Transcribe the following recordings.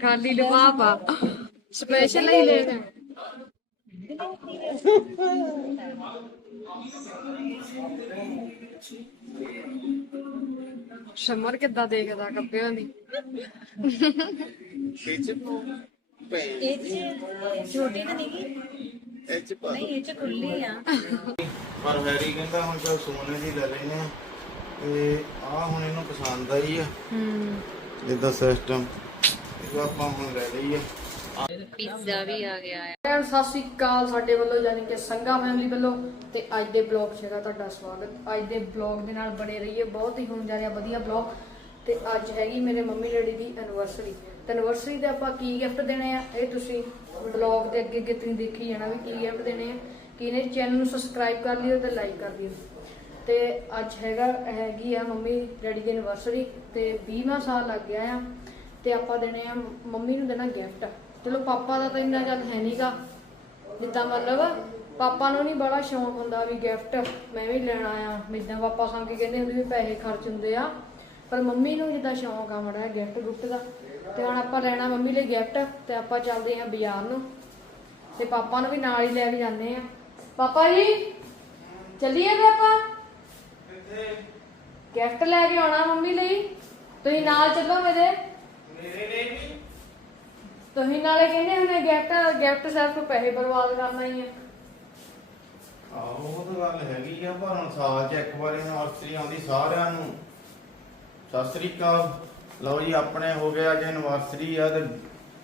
ਖਾਲੀ ਲਿਫਾਫਾ। ਸਪੈਸ਼ਲ ਹੀ ਲੈ ਗਏ ਸ਼ਮਰ ਕਿੱਦਾਂ ਦੇਖਦਾ ਕੱਪਿਆਂ ਦੀ? ਇਹ ਚ ਪੈ ਛੋਟੀ ਤਾਂ ਨਹੀਂ ਇਹ ਚ ਪਾ ਨਹੀਂ ਇਹ ਚ ਖੁੱਲੀ ਆ ਪਰ ਹੈਰੀ ਕਹਿੰਦਾ ਹੁਣ ਤਾਂ ਸੋਨੇ ਦੀ ਲੈ ਲੈਨੇ ਆ। ਤੇ ਆ ਹੁਣ ਇਹਨੂੰ ਪਸੰਦ ਆਈ ਆ। ਹੂੰ। ਇਹਦਾ ਸਿਸਟਮ ਇਹ ਆਪਾਂ ਹੁਣ ਲੈ ਲਈ ਆ। ਪੀਜ਼ਾ ਵੀ ਆ ਗਿਆ ਹੈ ਐਨ ਸਤਿ ਸ੍ਰੀ ਅਕਾਲ ਸਾਡੇ ਵੱਲੋਂ ਯਾਨੀ ਕਿ ਸੰਗਾ ਫੈਮਿਲੀ ਵੱਲੋਂ। ਤੇ ਅੱਜ ਦੇ ਬਲੌਗ 'ਚ ਹੈਗਾ ਤੁਹਾਡਾ ਸਵਾਗਤ। ਅੱਜ ਦੇ ਬਲੌਗ ਦੇ ਨਾਲ ਬਣੇ ਰਹੀਏ ਬਹੁਤ ਹੀ ਹੋਣ ਜਾ ਰਿਹਾ ਵਧੀਆ ਬਲੌਗ ਤੇ ਅੱਜ ਹੈਗੀ ਮੇਰੇ ਮੰਮੀ ਡੈਡੀ ਦੀ ਐਨਵਰਸਰੀ ਤੇ ਐਨਵਰਸਰੀ ਤੇ ਆਪਾਂ ਕੀ ਗਿਫਟ ਦੇਣੇ ਆ? ਇਹ ਤੁਸੀਂ ਬਲੌਗ ਦੇ ਅੱਗੇ ਅੱਗੇ ਤੁਸੀਂ ਦੇਖੀ ਜਾਣਾ ਵੀ ਕੀ ਗਿਫਟ ਦੇਣੇ ਆ। ਕਿਨੇ ਚੈਨਲ ਨੂੰ ਸਬਸਕ੍ਰਾਈਬ ਕਰ ਲਿਓ ਤੇ ਲਾਈਕ ਕਰ ਲਿਓ ਤੇ ਅੱਜ ਹੈਗਾ, ਹੈਗੀ ਆ ਮੰਮੀ ਡੈਡੀ ਦੀ ਐਨਵਰਸਰੀ ਤੇ 20ਵਾਂ ਸਾਲ ਲੱਗ ਗਿਆ ਆ ਤੇ ਆਪਾਂ ਦੇਣੇ ਆ ਮੰਮੀ ਨੂੰ ਦੇਣਾ ਗਿਫਟ ਚਲੋ ਪਾਪਾ ਦਾ ਤਾਂ ਇੰਨਾ ਚੱਲ ਹੈ ਨਹੀਂਗਾ ਜਿੱਦਾਂ ਮਤਲਬ ਪਾਪਾ ਨੂੰ ਨਹੀਂ ਬੜਾ ਸ਼ੌਂਕ ਹੁੰਦਾ ਵੀ ਗਿਫਟ ਮੈਂ ਵੀ ਲੈਣਾ ਆ। ਜਿੱਦਾਂ ਪਾਪਾ ਸੰਗ ਕਹਿੰਦੇ ਹੁੰਦੇ ਵੀ ਪੈਸੇ ਖਰਚ ਹੁੰਦੇ ਆ। ਪਰ ਮੰਮੀ ਨੂੰ ਜਿੱਦਾਂ ਸ਼ੌਂਕ ਆ ਮੜਾ ਗਿਫਟ ਗੁਫਟ ਦਾ। ਤੇ ਹੁਣ ਆਪਾਂ ਲੈਣਾ ਮੰਮੀ ਲਈ ਗਿਫਟ ਤੇ ਆਪਾਂ ਚੱਲਦੇ ਆ ਬਾਜ਼ਾਰ ਨੂੰ। ਤੇ ਪਾਪਾ ਨੂੰ ਵੀ ਨਾਲ ਹੀ ਲੈ ਕੇ ਜਾਂਦੇ ਆ ਪਾਪਾ ਜੀ, ਚੱਲੀਏ ਫਿਰ ਆਪਾਂ? ਗਿਫਟ ਲੈ ਕੇ ਆਉਣਾ ਮੰਮੀ ਲਈ? ਤੁਸੀਂ ਨਾਲ ਚੱਲੋ ਮੇਰੇ। ਮੇਰੇ ਲਈ ਵੀ। ਤੁਸੀਂ ਨਾਲੇ ਕਹਿੰਦੇ ਹੁੰਦੇ ਗਿਫਟ ਗਿਫਟ ਸਿਰਫ ਪੈਸੇ ਬਰਬਾਦ ਕਰਨਾ ਹੀ ਹੈ ਆਹੋ ਉਹ ਤਾਂ ਗੱਲ ਹੈਗੀ ਆ ਪਰ ਹੁਣ ਸਾਲ ਚ ਇੱਕ ਵਾਰੀ ਐਨਵਰਸਰੀ ਆਉਂਦੀ ਸਾਰਿਆਂ ਨੂੰ। ਸਤਿ ਸ੍ਰੀ ਅਕਾਲ। ਲਓ ਜੀ ਆਪਣੇ ਹੋ ਗਿਆ ਅੱਜ ਐਨਵਰਸਰੀ ਆ ਤੇ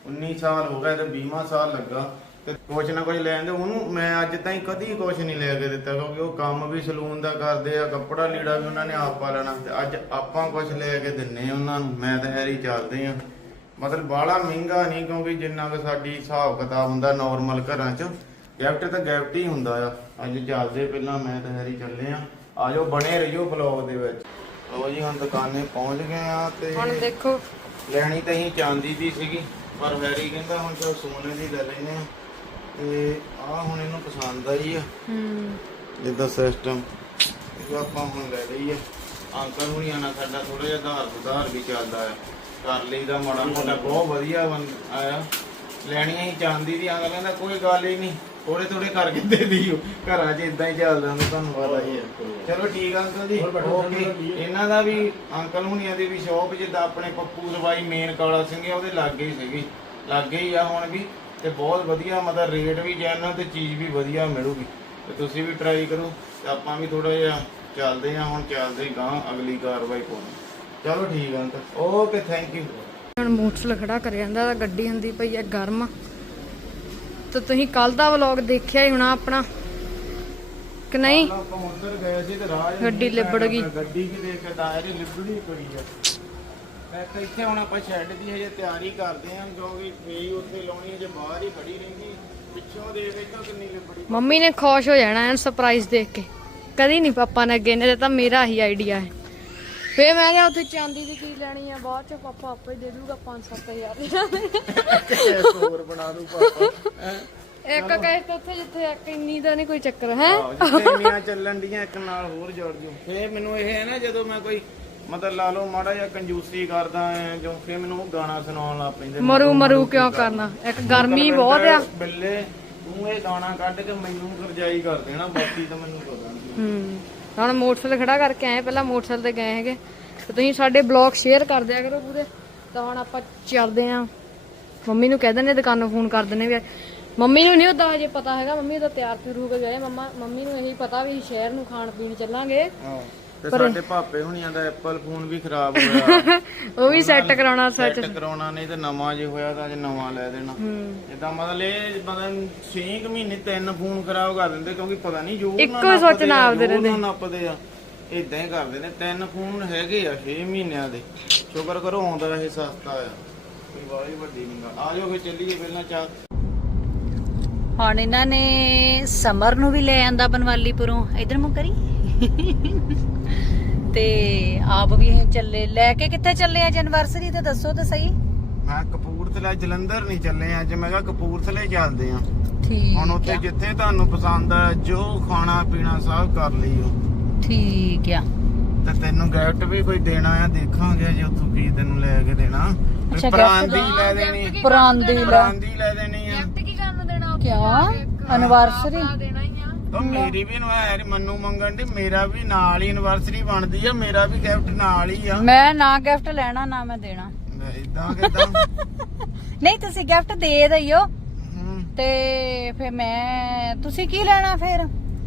19 ਸਾਲ ਹੋ ਗਏ ਤੇ 20ਵਾਂ ਸਾਲ ਲੱਗਾ। ਤੇ ਕੁਛ ਨਾ ਕੁਛ ਲੈਣ ਦੇ ਉਹਨੂੰ ਮੈਂ ਅੱਜ ਤਾਈਂ ਕਦੀ ਕੁਛ ਨਹੀਂ ਲੈ ਕੇ ਦਿੱਤਾ ਕਿਉਂਕਿ ਉਹ ਕੰਮ ਵੀ ਸਲੂਨ ਦਾ ਕਰਦੇ ਆ ਕੱਪੜਾ ਲੀੜਾ ਵੀ ਉਹਨਾਂ ਨੇ ਆਪ ਪਾ ਲੈਣਾ ਤੇ ਅੱਜ ਆਪਾਂ ਕੁਛ ਲੈ ਕੇ ਦਿੰਨੇ ਉਹਨਾਂ ਨੂੰ ਮੈਂ ਤੇ ਹੈਰੀ ਚੱਲਦੇ ਆ। ਮਤਲਬ ਬਾਹਲਾ ਮਹਿੰਗਾ ਨਹੀਂ ਕਿਉਂਕਿ ਜਿੰਨਾ ਕਿ ਸਾਡੀ ਹਿਸਾਬ ਕਿਤਾਬ ਹੁੰਦਾ ਨਾਰਮਲ ਘਰਾਂ 'ਚ ਗਿਫਟ ਤਾਂ ਗਿਫਟ ਹੀ ਹੁੰਦਾ ਆ। ਅੱਜ ਚੱਲਦੇ ਪਹਿਲਾਂ ਮੈਂ ਤੇ ਹੈਰੀ ਚੱਲੇ ਆ। ਆਜੋ ਬਣੇ ਰਹੀਓ ਬਲੌਗ ਦੇ ਵਿੱਚ। ਲਓ ਜੀ ਹੁਣ ਦੁਕਾਨੇ ਪਹੁੰਚ ਗਏ ਆ ਤੇ ਹੁਣ ਦੇਖੋ। ਲੈਣੀ ਤਾਂ ਹੀ ਚਾਂਦੀ ਦੀ ਸੀਗੀ ਪਰ ਹੈਰੀ ਕਹਿੰਦਾ ਹੁਣ ਚਲ ਸੋਨੇ ਦੀ ਲੈ ਲੈਨੇ ਆ। ਤੇ ਆ ਹੁਣ ਇਹਨੂੰ ਪਸੰਦ ਆਈ ਆ। ਹੂੰ। ਇਹਦਾ ਸਿਸਟਮ ਇਹ ਆਪਾਂ ਹੁਣ ਲੈ ਲਈ ਆ। ਅੰਕਲ ਹੁਣੀ ਆਣਾ ਸਾਡਾ ਥੋੜਾ ਜਿਹਾ ਆਧਾਰ ਸੁਧਾਰ ਵੀ ਚੱਲਦਾ ਆ। ਕਰ ਲਈਦਾ ਮਾੜਾ ਮੋਟਾ ਬਹੁਤ ਵਧੀਆ ਬਣ ਆਇਆ। ਲੈਣੀਆਂ ਹੀ ਚਾਂਦੀ ਦੀ ਅੰਕਲ ਕਹਿੰਦਾ ਕੋਈ ਗੱਲ ਹੀ ਨਹੀਂ ਥੋੜੇ ਥੋੜੇ ਕਰਕੇ ਦੇ ਦਿਓ। ਘਰਾਂ 'ਚ ਇਦਾਂ ਹੀ ਚੱਲਦਾ ਹੁੰਦਾ ਤੁਹਾਨੂੰ ਪਤਾ ਹੀ ਹੈ ਚਲੋ ਠੀਕ ਆ ਅੰਕਲ ਜੀ ਓਕੇ ਇਹਨਾਂ ਦਾ ਵੀ ਅੰਕਲ ਹੁਣੀਆਂ ਦੀ ਵੀ ਸ਼ੌਪ ਜਿੱਦਾਂ ਆਪਣੇ ਪੱਪੂ ਦਵਾਈ ਮੇਨ ਕਾਲਾ ਸਿੰਘ ਆ ਉਹਦੇ ਲਾਗੇ ਹੀ ਸੀਗੀ। ਲਾਗੇ ਹੀ ਆ ਹੁਣ ਵੀ। ਤੇ ਬਹੁਤ ਵਧੀਆ ਮਤਲਬ ਰੇਟ ਵੀ ਜੈਨੂਅਲ ਤੇ ਚੀਜ਼ ਵੀ ਵਧੀਆ ਮਿਲੂਗੀ। ਤੇ ਤੁਸੀਂ ਵੀ ਟਰਾਈ ਕਰੋ ਤੇ ਆਪਾਂ ਵੀ ਥੋੜਾ ਜਿਹਾ ਚੱਲਦੇ ਆ ਹੁਣ ਚੱਲਦੇ ਗਾਂ ਅਗਲੀ ਕਾਰਵਾਈ ਪਾਉਣੀ। ਚਲੋ ਠੀਕ ਆ ਅੰਕਲ। ਓਕੇ ਥੈਂਕ ਯੂ ਹੁਣ ਮੋਟਰਸਾਈਕਲ ਖੜਾ ਕਰ ਜਾਂਦਾ ਤਾਂ ਗੱਡੀ ਹੁੰਦੀ ਪਈ ਹੈ ਗਰਮ। ਤੇ ਤੁਸੀਂ ਕੱਲ ਦਾ ਵਲੌਗ ਦੇਖਿਆ ਹੀ ਹੋਣਾ ਆਪਣਾ? ਕਿ ਨਹੀਂ? ਆਪਾਂ ਉੱਧਰ ਗਏ ਸੀ ਤੇ ਰਾਹ 'ਚ ਗੱਡੀ ਲਿਬੜ ਗਈ। ਗੱਡੀ ਕੀ ਦੇਖ ਕੇ ਦਾਇਰੇ ਲਿਬੜੀ ਪਈ ਆ। ਮੈਂ ਤਾਂ ਇੱਥੇ ਹੁਣ ਆਪਾਂ ਸ਼ੈੱਡ ਦੀ ਹਜੇ ਤਿਆਰੀ ਕਰਦੇ ਆਂ ਕਿਉਂਕਿ ਫੇਈ ਉੱਥੇ ਲਾਉਣੀ ਹੈ ਜੇ ਬਾਹਰ ਹੀ ਖੜੀ ਰਹਿੰਦੀ ਪਿੱਛੋਂ ਦੇਖ ਇੱਥੋਂ ਕਿੰਨੀ ਲਿਬੜੀ ਮੰਮੀ ਨੇ ਖੁਸ਼ ਹੋ ਜਾਣਾ ਐਨ ਸਰਪ੍ਰਾਈਜ਼ ਦੇਖ ਕੇ। ਕਦੀ ਨਹੀਂ ਪਾਪਾ ਨੇ ਅੱਗੇ ਨੇ ਤਾਂ ਮੇਰਾ ਹੀ ਆਈਡੀਆ ਹੈ। ਫੇ ਮੈਂ ਕਿਹਾ ਉੱਥੇ ਚਾਂਦੀ ਦੀ ਕੀ ਲੈਣੀ ਆ ਬਾਅਦ ਚ ਪਾਪਾ ਆਪੇ ਹੀ ਦੇ ਦੂਗਾ 5-7000 ਦੀ ਹੋਰ ਬਣਾ ਦੂ ਪਾਪਾ? ਇੱਕ ਕਹੇ ਤੇ ਉੱਥੇ ਜਿੱਥੇ ਇੱਕ ਇੰਨੀ ਦਾ ਨਹੀਂ ਕੋਈ ਚੱਕਰ ਹੈ? ਜਿੱਥੇ ਇੰਨੀਆਂ ਚੱਲਣ ਡੀਆਂ ਇੱਕ ਨਾਲ ਹੋਰ ਜੋੜ ਦਿਓ ਫੇ ਮੈਨੂੰ ਇਹ ਹੈ ਨਾ ਜਦੋਂ ਮੈਂ ਕੋਈ ਮਤਲਬ ਲਾ ਲਓ ਮਾੜਾ ਜਿਹਾ ਕੰਜੂਸੀ ਕਰਦਾ ਐ ਜੋ ਫੇ ਮੈਨੂੰ ਗਾਣਾ ਸੁਣਾਉਣ ਲੱਗ ਪੈਂਦੇ ਨੇ। ਮਰੂ ਮਰੂ ਕਿਉਂ ਕਰਨਾ? ਇੱਕ ਗਰਮੀ ਬਹੁਤ ਆ। ਬਿੱਲੇ ਤੂੰ ਇਹ ਗਾਣਾ ਕੱਢ ਕੇ ਮੈਨੂੰ ਕਰਜਾਈ ਕਰ ਦੇਣਾ ਬਾਕੀ ਤਾਂ ਮੈਨੂੰ ਪਤਾ ਨਹੀਂ। ਹੂੰ। ਹੁਣ ਮੋਟਰਸਾਈਕਲ ਖੜਾ ਕਰਕੇ ਆਏ ਪਹਿਲਾਂ ਮੋਟਰਸਾਈਕਲ ਤੇ ਗਏ ਹੈਗੇ। ਤੇ ਤੁਸੀਂ ਸਾਡੇ ਬਲੌਗ ਸ਼ੇਅਰ ਕਰ ਦਿਆ ਕਰੋ ਪੂਰੇ। ਤਾਂ ਹੁਣ ਆਪਾਂ ਚੱਲਦੇ ਆਂ। ਮੰਮੀ ਨੂੰ ਕਹਿ ਦਿੰਦੇ ਦੁਕਾਨੋਂ ਫੋਨ ਕਰ ਦਿੰਦੇ ਵੀ ਮੰਮੀ ਨੂੰ ਨਹੀਂ ਉਦਾਂ ਹਜੇ ਪਤਾ ਹੈਗਾ। ਮੰਮੀ ਤਾਂ ਤਿਆਰ ਤਿਉਰ ਹੋ ਕੇ ਗਏ। ਮੰਮਾ ਮੰਮੀ ਨੂੰ ਇਹੀ ਪਤਾ ਵੀ ਸ਼ਹਿਰ ਨੂੰ ਖਾਣ ਪੀਣ ਚੱਲਾਂਗੇ। ਹਾਂ। ਤੇ ਸਾਡੇ ਭਾਪੇ ਹੁਣੀਆਂ ਦਾ ਐਪਲ ਫੋਨ ਵੀ ਖਰਾਬ ਹੋਇਆ। ਉਹ ਵੀ ਸੈੱਟ ਕਰਾਉਣਾ ਸੱਚ। ਸੈੱਟ ਕਰਾਉਣਾ ਨਹੀਂ ਤੇ ਨਵਾਂ ਜੇ ਹੋਇਆ ਤਾਂ ਅੱਜ ਨਵਾਂ ਲੈ ਦੇਣਾ। ਹੂੰ। ਇਦਾਂ ਮਤਲਬ ਇਹ ਮਤਲਬ 6 ਮਹੀਨੇ ਤਿੰਨ ਫੋਨ ਖਰਾਬ ਕਰ ਦਿੰਦੇ ਕਿਉਂਕਿ ਪਤਾ ਨਹੀਂ ਜੋ ਇੱਕੋ ਹੀ ਸੋਚ ਨਾਲ ਆਪਦੇ ਰਹਿੰਦੇ। ਨੱਪਦੇ ਆ ਇਦਾਂ ਹੀ ਕਰਦੇ ਨੇ। ਤਿੰਨ ਫੋਨ ਹੈਗੇ ਆ 6 ਮਹੀਨਿਆਂ ਦੇ। ਸ਼ੁਕਰ ਕਰੋ ਆਉਂਦਾ ਇਹ ਸਸਤਾ ਆ। ਕੋਈ ਬਾਹਲੀ ਵੱਡੀ ਨਹੀਂ ਗੱਲ ਆ ਜਾਓ ਫੇ ਚੱਲੀਏ ਪਹਿਲਾਂ ਚਾਹ। ਹੁਣ ਇਹਨਾਂ ਨੇ ਸਮਰ ਨੂੰ ਵੀ ਲੈ ਆਂਦਾ ਬਨਵਾਲੀਪੁਰੋਂ। ਇਧਰ ਮੁੱਕ ਕਰੀ। ਤੇ ਆਪ ਵੀ ਇਹ ਚੱਲੇ ਲੈ ਕੇ ਕਿੱਥੇ ਚੱਲੇ ਅੱਜ ਐਨਵਰਸਰੀ ਤੇ ਦੱਸੋ ਤਾਂ ਸਹੀ। ਮੈਂ ਕਪੂਰਥਲਾ ਜਲੰਧਰ ਨਹੀਂ ਚੱਲੇ ਅੱਜ ਮੈਂ ਕਿਹਾ ਕਪੂਰਥਲੇ ਚੱਲਦੇ ਆ। ਠੀਕ ਹੁਣ ਉੱਥੇ ਜਿੱਥੇ ਤੁਹਾਨੂੰ ਪਸੰਦ ਆ ਜੋ ਖਾਣਾ ਪੀਣਾ ਸਭ ਕਰ ਲਈਓ। ਠੀਕ ਆ। ਤੇ ਤੈਨੂੰ ਗਿਫਟ ਵੀ ਕੋਈ ਦੇਣਾ ਆ ਦੇਖਾਂਗੇ ਜੇ ਉੱਥੋਂ ਕੀ ਤੈਨੂੰ ਲੈ ਕੇ ਦੇਣਾ। ਅੱਛਾ, ਤੇ gift ਪ੍ਰਾਂਦੀ ਲੈ ਦੇਣੀ ਪ੍ਰਾਂਦੀ ਲੈ। ਪ੍ਰਾਂਦੀ ਲੈ ਦੇਣੀ ਆ। ਗਿਫਟ ਕੀ ਕਰਨ ਨੂੰ ਦੇਣਾ? ਕਿਆ? ਐਨਵਰਸਰੀ ਦੇਣਾ ਹੀ। ਆ ਤਾਂ ਮੇਰੀ ਵੀ ਨਵਾਇਰ ਮੰਨੂ ਮੰਗਣ ਦੀ ਮੇਰਾ ਵੀ ਨਾਲ ਹੀ ਐਨਵਰਸਰੀ ਬਣਦੀ ਆ ਮੇਰਾ ਵੀ ਗਿਫਟ ਨਾਲ ਹੀ ਆ। ਮੈਂ ਨਾ ਗਿਫਟ ਲੈਣਾ ਨਾ ਮੈਂ ਦੇਣਾ। ਇਦਾਂ ਕਿਦਾਂ? ਨਹੀਂ ਤੁਸੀਂ ਗਿਫਟ ਦੇ ਦਈਓ। ਤੇ ਫਿਰ ਮੈਂ ਤੁਸੀਂ ਕੀ ਲੈਣਾ ਫਿਰ?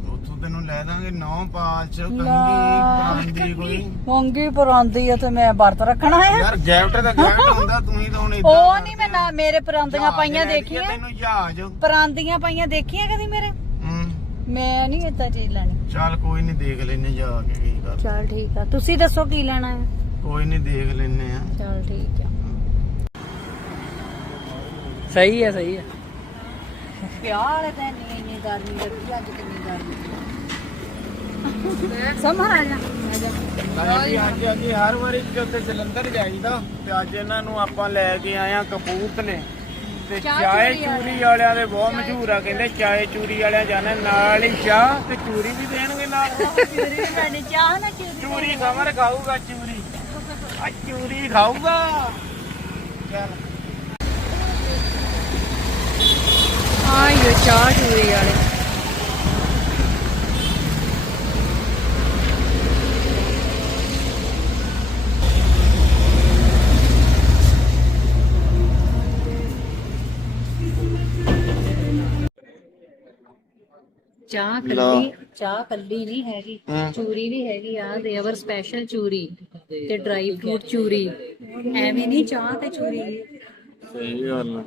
ਉੱਥੋਂ ਤੈਨੂੰ ਲੈ ਦਾਂਗੇ ਨੌ ਪਾਲਚ ਕੰਗੀ ਪ੍ਰਾਂਦੀ ਕੋਈ। ਮੰਗੀ ਪਰਾਂਦੀ ਆ ਤੇ ਮੈਂ ਵਰਤ ਰੱਖਣਾ ਹੈ। ਯਾਰ ਗਿਫਟ ਦਾ ਗਿਫਟ ਹੁੰਦਾ ਤੂੰ ਹੀ ਤਾਂ ਇਦਾਂ ਉਹ ਨਹੀਂ ਮੈਂ ਨਾ ਮੇਰੇ ਪਰਾਂਦੀਆਂ ਪਾਈਆਂ ਦੇਖੀਆਂ। ਤੈਨੂੰ ਜਹਾਜ਼ ਪਰਾਂਦੀਆਂ ਪਾਈਆਂ ਦੇਖੀਆਂ ਕਦੀ ਮੇਰੇ? ਮੈਂ ਨਹੀਂ ਇਦਾਂ ਚੀਜ਼ ਲੈਣੀ। ਚੱਲ ਕੋਈ ਨਹੀਂ ਦੇਖ ਲੈਨੇ ਜਾ ਕੇ ਕੀ ਕਰ ਚਲ ਠੀਕ ਆ। ਤੁਸੀਂ ਦੱਸੋ ਕੀ ਲੈਣਾ ਹੈ? ਕੋਈ ਨਹੀਂ ਦੇਖ ਲੈਨੇ ਆ। ਚਲ ਠੀਕ ਆ। ਸਹੀ ਹੈ ਸਹੀ ਹੈ ਵਿਆਹ ਵਾਲੇ ਤਾਂ ਇੰਨੀ ਇੰਨੀ ਗਰਮੀ ਲੱਗੀ ਅੱਜ ਕਿੰਨੀ ਗਰਮੀ ਸਮਝ ਆ ਜਾ। ਆ ਜਾ ਹਾਂਜੀ ਅੱਜ ਅੱਜ ਹਰ ਵਾਰੀ ਜਦੋਂ ਜਲੰਧਰ ਜਾਈਦਾ ਤੇ ਅੱਜ ਇਹਨਾਂ ਨੂੰ ਆਪਾਂ ਲੈ ਕੇ ਆਏ ਆ ਕਪੂਰਥਲੇ। ਤੇ ਚਾਹ ਚਾਏ ਚੂਰੀ ਵਾਲਿਆਂ ਦੇ ਬਹੁਤ ਮਸ਼ਹੂਰ ਆ ਕਹਿੰਦੇ ਚਾਏ ਚੂਰੀ ਵਾਲਿਆਂ ਜਾਣਾ ਨਾਲ ਹੀ ਚਾਹ ਤੇ ਚੂਰੀ ਵੀ ਦੇਣਗੇ ਨਾਲ। ਚੂਰੀ ਸਾਡੀ ਚਾਹ ਨਾ ਚੂਰੀ ਚੂਰੀ ਸਮਰ ਖਾਊਗਾ ਚੂਰੀ। ਆ ਚੂਰੀ ਖਾਊਗਾ। ਚੱਲ। ਆਇਓ ਚਾਹ ਚੂਰੀ ਵਾਲੇ। ਚਾਹ ਕੱਲੀ ਚਾਹ ਕੱਲੀ ਨਹੀਂ ਹੈਗੀ। ਚੂਰੀ ਵੀ ਹੈਗੀ ਆ ਦੇਵਰ ਸਪੈਸ਼ਲ ਚੂਰੀ ਤੇ ਡਰਾਈ ਫਰੂਟ ਚੂਰੀ। ਐਵੇਂ ਨਹੀਂ ਚਾਹ ਤੇ ਚੂਰੀ। ਸਹੀ ਗੱਲ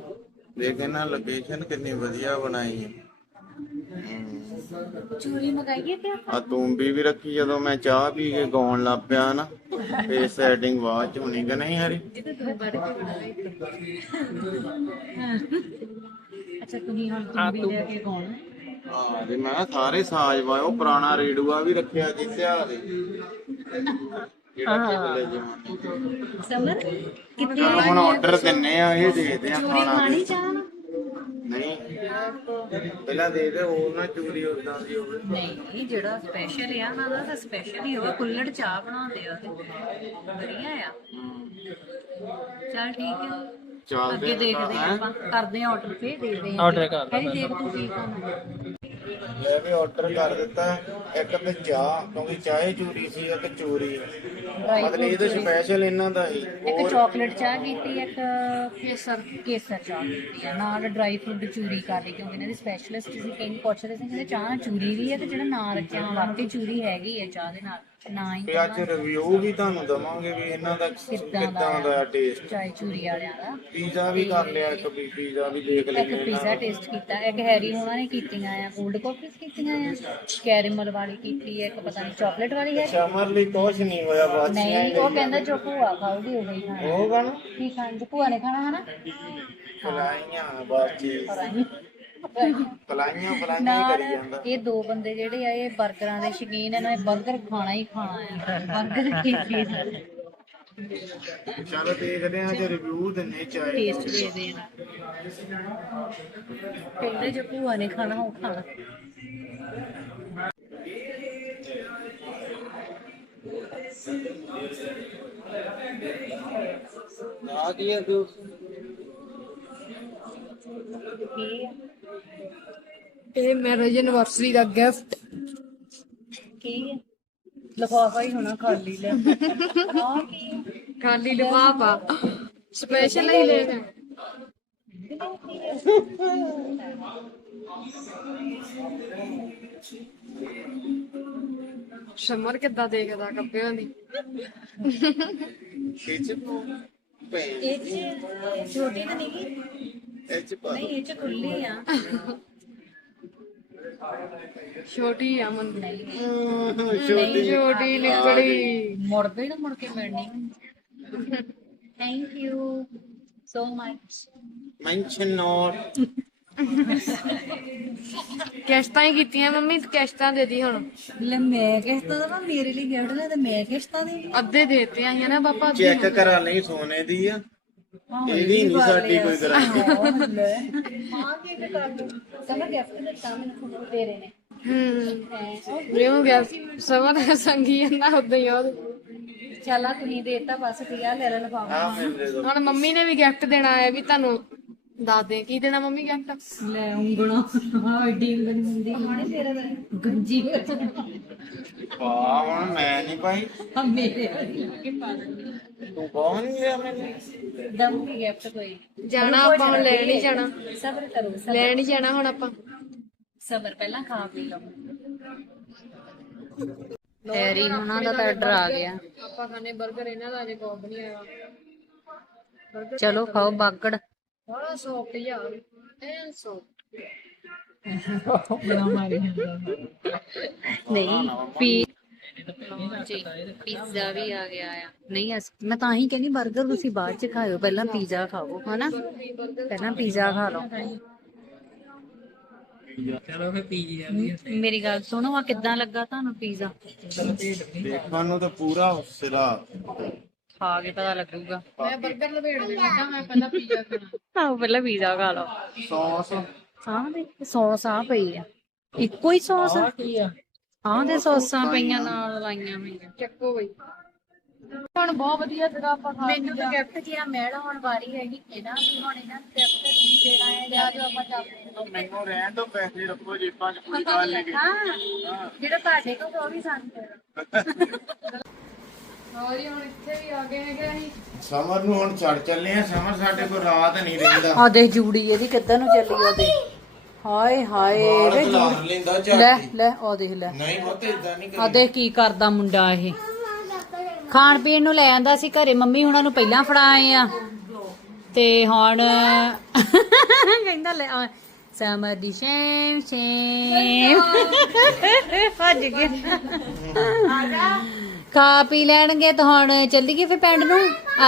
ਦੇਖ ਇਹਨਾਂ ਲੋਕੇਸ਼ਨ ਕਿੰਨੀ ਵਧੀਆ ਬਣਾਈ ਹੈ ਚੂਰੀ ਮੰਗਾਈਏ ਤੇ ਆ ਤੂੰਬੀ ਵੀ ਰੱਖੀ ਜਦੋਂ ਮੈਂ ਚਾਹ ਪੀ ਕੇ ਗਾਉਣ ਲੱਗ ਪਿਆ ਨਾ ਫੇਰ ਸੈਟਿੰਗ ਬਾਅਦ ਚ ਹੋਣੀ ਕਿ ਨਹੀਂ ਹਰੀ? ਅੱਛਾ ਤੁਸੀਂ ਹੁਣ ਚੂਰੀ ਲੈ ਕੇ ਕੌਣ ਹਾਂ ਮੈਂ ਕਿਹਾ ਸਾਰੇ ਸਾਜ਼ ਵਾਏ ਉਹ ਪੁਰਾਣਾ ਰੇਡੂਆ ਵੀ ਰੱਖਿਆ ਜਿੱਤਿਆ ਦੇ। ਜਿਹੜਾ ਪਿਛਲੇ ਜ਼ਮਾਨੇ ਚ। ਸਮਰ ਕਿੱਥੇ ਚਲੋ ਹੁਣ ਆਰਡਰ ਦਿੰਨੇ ਆ ਇਹ ਦੇ ਦੇ ਆ ਚੂਰੀ ਖਾਣਾ ਖਾਣੀ ਚਾਹ ਨਾ ਨਹੀਂ। ਪਹਿਲਾਂ ਦੇ ਦੇ ਹੋਰ ਨਾ ਚੂਰੀ ਉਦਾਂ ਦੀ ਹੋਵੇ। ਨਹੀਂ ਜਿਹੜਾ ਸਪੈਸ਼ਲ ਆ ਨਾ ਦਾ ਤਾਂ ਸਪੈਸ਼ਲ ਹੀ ਹੋਵੇ। ਕੁੱਲੜ ਚਾਹ ਬਣਾਉਂਦੇ ਆ ਤੇ ਵਧੀਆ ਆ। ਚਲ ਠੀਕ ਹੈ ਚੱਲਦੇ ਅੱਗੇ ਦੇਖਦੇ ਆ ਹੈਂ? ਆਪਾਂ। ਕਰਦੇ ਆ ਆਰਡਰ ਫੇਰ ਦੇਖਦੇ ਆ। Order ਕਰ ਕਹਿੰਦੀ ਦੇਖ ਤੂੰ ਕੀ ਖਾਣਾ। ਮੈਂ ਵੀ ਆਰਡਰ ਕਰ ਦਿੱਤਾ ਇੱਕ ਤੇ ਚਾਹ ਕਿਉਂਕਿ ਚਾਹੇ ਚੂਰੀ ਸੀ ਇੱਕ ਚੂਰੀ। ਮਤਲਬ ਇਹ ਤਾਂ ਸਪੈਸ਼ਲ ਇਹਨਾਂ ਦਾ ਹੀ ਇੱਕ ਚਾਕਲੇਟ ਚਾਹ ਕੀਤੀ ਇੱਕ ਕੇਸਰ ਕੇਸਰ ਚਾਹ ਕੀਤੀ ਆ ਨਾਲ ਡਰਾਈ ਫਰੂਟ ਚੂਰੀ ਕਰ ਲਈ ਕਿਉਂਕਿ ਇਹਨਾਂ ਦੀ ਸਪੈਸ਼ਲਿਸਟ ਸੀ ਕਹਿੰਦੇ ਪੁੱਛਦੇ ਸੀ ਕਿ ਚਾਹ ਚੂਰੀ ਵੀ ਹੈ ਤੇ ਜਿਹੜਾ ਨਾਂ ਰੱਖਿਆ ਵਾਕਈ ਚੂਰੀ ਹੈਗੀ ਹੈ ਚਾਹ ਦੇ ਨਾਲ। ਨਾ ਹੀ ਤੇ ਅੱਜ ਰਿਵਿਊ ਵੀ ਤੁਹਾਨੂੰ ਦਵਾਂਗੇ ਵੀ ਇਹਨਾਂ ਦਾ ਕਿੱਦਾਂ ਕਿੱਦਾਂ ਦਾ ਟੇਸਟ ਚਾਹ ਚੂਰੀ ਵਾਲਿਆਂ ਦਾ। ਪੀਜ਼ਾ ਵੀ ਕਰ ਲਿਆ ਇੱਕ ਵੀ ਪੀਜ਼ਾ ਵੀ ਦੇਖ ਇੱਕ ਲਈਏ ਪੀਜ਼ਾ ਟੇਸਟ ਕੀਤਾ ਇੱਕ ਹੈਰੀ ਹੋਣਾ ਨੇ ਕੀਤੀਆਂ ਆ ਕੋਲਡ ਕਾਫੀਸ ਕੀਤੀਆਂ ਆ ਕੈਰੇਮਲ ਵਾਲੀ ਕੀਤੀ ਹੈ ਇੱਕ ਪਤਾ ਨਹੀਂ ਚਾਕਲੇਟ ਵਾਲੀ ਹੈ ਸ਼ਮਰ ਲਈ ਕੁਛ ਨਹੀਂ ਹੋਇਆ ਬਾਚੀਆਂ ਨਹੀਂ ਉਹ ਕਹਿੰਦਾ ਜੋ ਭੂਆ ਖਾਊਗੀ ਉਹ ਹੀ ਖਾਣਾ। ਉਹ ਕਹਣ ਕੀ ਖਾਣ? ਜੋ ਭੂਆ ਨੇ ਖਾਣਾ ਹਨਾ? ਫਲਾਈਆਂ ਬਾਚੀ ਪਰ ਇਹ ਦੋ ਬੰਦੇ ਜਿਹੜੇ ਆ ਇਹ 버ਗਰਾਂ ਦੇ ਸ਼ੌਕੀਨ ਇਹਨਾਂ ਨੇ 버ਗਰ ਖਾਣਾ ਹੀ ਖਾਣਾ ਹੈ 버ਗਰ ਕੀ ਚੀਜ਼ ਚਲੋ ਦੇਖਦੇ ਹਾਂ ਜੇ ਰਿਵਿਊ ਦਿੰਨੇ ਚਾਹੇ ਭੂਆ ਨੇ ਖਾਣਾ ਉਹ ਖਾਣਾ ਆ ਕੀ ਹੈ ਕੀ ਆ ਇਹ ਮੈਰਿਜ ਐਨਵਰਸਰੀ ਦਾ ਗਿਫਟ ਕੀ? ਆ ਲਫਾਫਾ ਹੀ ਹੋਣਾ ਖਾਲੀ ਲੈ। ਆ ਕੀ? ਆ? ਖਾਲੀ ਲਿਫਾਫਾ। ਸਪੈਸ਼ਲ ਹੀ ਲੈ ਕੇ। ਸਮਰ ਕਿੱਦਾਂ ਦੇਖਦਾ ਕੱਪਿਆਂ ਦੀ? ਇਹ 'ਚ ਛੋਟੀ ਤਾਂ ਨਹੀਂ? ਇਹ ਚ ਪਾ ਨਹੀਂ ਇਹ ਚ ਖੁੱਲੀ ਆ। ਛੋਟੀ ਆ ਮਨ ਨਹੀਂ ਛੋਟੀ। ਛੋਟੀ ਨਿਕੜੀ। ਮੁੜਦੇ ਨਾ ਮੁੜ ਕੇ ਮਿਲਣੀ। Thank you so much mention not ਕਿਸ਼ਤਾਂ ਹੀ ਕੀਤੀਆਂ ਮੰਮੀ ਕਿਸ਼ਤਾਂ ਦੇ ਦੀ ਹੁਣ। ਲੈ ਮੈਂ ਕਿਸ਼ਤਾਂ ਦਾ ਮੇਰੇ ਲਈ ਗਿਫਟ ਲੈ ਤੇ ਮੈਂ ਕਿਸ਼ਤਾਂ ਦੀ ਅੱਧੇ ਦੇਤੇ ਆਈਆਂ ਨਾ ਪਾਪਾ ਚੈੱਕ ਕਰਾ ਲਈ ਸੋਨੇ ਦੀ ਆ। ਇਹਦੀ ਨਹੀਂ ਸਾਡੀ ਕੋਈ ਗਾਰੰਟੀ ਹਾਂ। ਨੇ। ਹੂੰ ਰਿਓ ਗਿਆ ਸਮਾਂ ਤਾਂ ਸੰਗੀ ਜਾਂਦਾ ਉਦਾਂ ਹੀ ਆ ਉਹਦੇ। ਚੱਲ ਤੁਸੀਂ ਦੇਤਾ ਬਸ ਠੀਕ ਆ ਲੈ ਲੈ ਦੇ ਦੋ। ਹੁਣ ਮੰਮੀ ਨੇ ਵੀ ਗਿਫਟ ਦੇਣਾ ਹੈ ਵੀ ਤੁਹਾਨੂੰ ਦੱਸ ਦੇ ਕੀ ਦੇਣਾ ਮੰਮੀ ਗਿਫਟ ਲੈ ਉਂਗਣਾ ਹਾਂ ਏਡੀ ਉਂਗਲ ਹੁੰਦੀ। ਹਾਣੇ ਤੇਰੇ ਦਾ ਗੰਜੀ ਵਾਹ ਹੁਣ ਮੈਂ ਨਹੀਂ ਪਾਈ। ਆ ਮੇਰੇ ਵਾਲੀ। ਲਾ ਕੇ ਪਾ ਦਿੰਦੀ ਤੂੰ ਕੌਣ ਨਹੀਂ ਗਿਆ ਮੈਨੂੰ? ਦਮੂਗੀ ਗਿਫਟ ਕੋਈ। ਜਾਣਾ ਆਪਾਂ ਹੁਣ ਲੈਣ ਹੀ ਜਾਣਾ। ਸਬਰ ਕਰੋ ਸਬਰ। ਲੈਣ ਹੀ ਜਾਣਾ ਹੁਣ ਆਪਾਂ। ਸਬਰ ਪਹਿਲਾਂ ਖਾ ਪੀ ਲਓ। ਹੈਰੀ ਉਹਨਾਂ ਦਾ ਤਾਂ ਆਰਡਰ ਆ ਗਿਆ। ਆਪਾਂ ਖਾਣੇ 버ਗਰ ਇਹਨਾਂ ਦਾ ਅਜੇ ਕੋਈ ਨਹੀਂ ਆਇਆ। ਚਲੋ ਖਾਓ ਬਾਗੜ। ਬੜਾ ਸੌਫਟ ਯਾਰ ਐਨ ਸੌਫਟ ਨਹੀਂ ਪੀ ਜੀ ਪੀਜ਼ਾ ਵੀ ਆ ਗਿਆ ਆ ਨਹੀਂ ਅਸ- ਮੈਂ ਤਾਂ ਹੀ ਕਹਿੰਦੀ 버ਗਰ ਤੁਸੀਂ ਬਾਅਦ ਚ ਖਾਓ ਪਹਿਲਾਂ ਪੀਜ਼ਾ ਖਾਓ ਹਨਾ ਪਹਿਲਾਂ ਪੀਜ਼ਾ ਖਾ ਲਓ ਚਲੋ ਫੇ ਪੀ ਜੀ ਮੇਰੀ ਗੱਲ ਸੁਣੋ ਆ ਕਿੱਦਾਂ ਲੱਗਾ ਤੁਹਾਨੂੰ ਪੀਜ਼ਾ ਦੇਖਣ ਨੂੰ ਤਾਂ ਪੂਰਾ ਸਿਰਾ ਖਾ ਕੇ ਪਤਾ ਲੱਗੂਗਾ। ਮੈਂ 버ਗਰ ਲਵੇੜ ਦੇਣਾ ਮੈਂ ਪਹਿਲਾਂ ਪੀਜ਼ਾ ਖਾਣਾ। ਆਓ ਪਹਿਲਾਂ ਪੀਜ਼ਾ ਖਾ ਲਓ। ਸੌਸ ਆਹ ਦੇ ਸੌਸ ਆ ਪਈ ਆ। ਇੱਕੋ ਹੀ ਸੌਸ ਆ। ਕੀ ਆ? ਆਹ ਦੇ ਸੌਸਾਂ ਪਈਆਂ ਨਾਲ ਲਾਈਆਂ ਹੋਈਆਂ। ਚੱਕੋ ਬਈ। ਹੁਣ ਬਹੁਤ ਵਧੀਆ ਜਗ੍ਹਾ ਆਪਾਂ ਖਾ ਮੈਨੂੰ ਤਾਂ ਗਿਫਟ ਜਿਆ ਮੈਲ ਹੁਣ ਵਾਰੀ ਹੈਗੀ ਇਹਦਾ ਵੀ ਹੁਣ ਇਹਨਾਂ ਗਿਫਟ ਦੇਣਾ ਹੈ ਲਿਆ ਜੋ ਆਪਾਂ ਚੱਲਦੇ ਹਾਂ। ਮੈਨੂੰ ਰਹਿਣ ਤੋਂ ਪੈਸੇ ਰੱਖੋ ਜੇਬਾਂ 'ਚ ਕੋਈ ਗੱਲ ਨਹੀਂ ਹਾਂ ਜਿਹੜਾ ਤੁਹਾਡੇ ਕੋਲ ਉਹ ਵੀ ਸਾਨੂੰ ਦੇ ਦਿਓ। ਹੋਰ ਜੀ ਹੁਣ ਇੱਥੇ ਵੀ ਆ ਗਏ ਹੈਗੇ ਅਸੀਂ। ਸਮਰ ਨੂੰ ਹੁਣ ਚੜ ਚੱਲੇ ਆ ਸਮਰ ਸਾਡੇ ਕੋਲ ਰਾਤ ਨਹੀਂ ਰਹਿੰਦਾ। ਆ ਦੇਖ ਜੂੜੀ ਇਹਦੀ ਕਿੱਧਰ ਨੂੰ ਚੱਲੀ ਉਹਦੇ ਹਾਏ ਹਾਏ ਵੇ ਲਾ ਲੈਂਦਾ ਲੈ ਲੈ ਉਹ ਦੇਖ ਲੈ। ਨਹੀਂ ਪੁੱਤ ਇਦਾਂ ਨਹੀਂ ਆ ਦੇਖ ਕੀ ਕਰਦਾ ਮੁੰਡਾ ਇਹ। ਖਾਣ ਪੀਣ ਨੂੰ ਲੈ ਆਂਦਾ ਸੀ ਘਰੇ ਮੰਮੀ ਹੁਣਾਂ ਨੂੰ ਪਹਿਲਾਂ ਫੜਾਏ ਆ। ਤੇ ਹੁਣ ਕਹਿੰਦਾ ਲੈ ਆ, ਸਮਰ ਦੀ ਸ਼ੇਮ ਸ਼ੇਮ। ਭੱਜ ਗਿਆ। ਖਾ ਪੀ ਲੈਣਗੇ ਤਾਂ ਹੁਣ ਚੱਲੀਏ ਫੇ ਪਿੰਡ ਨੂੰ?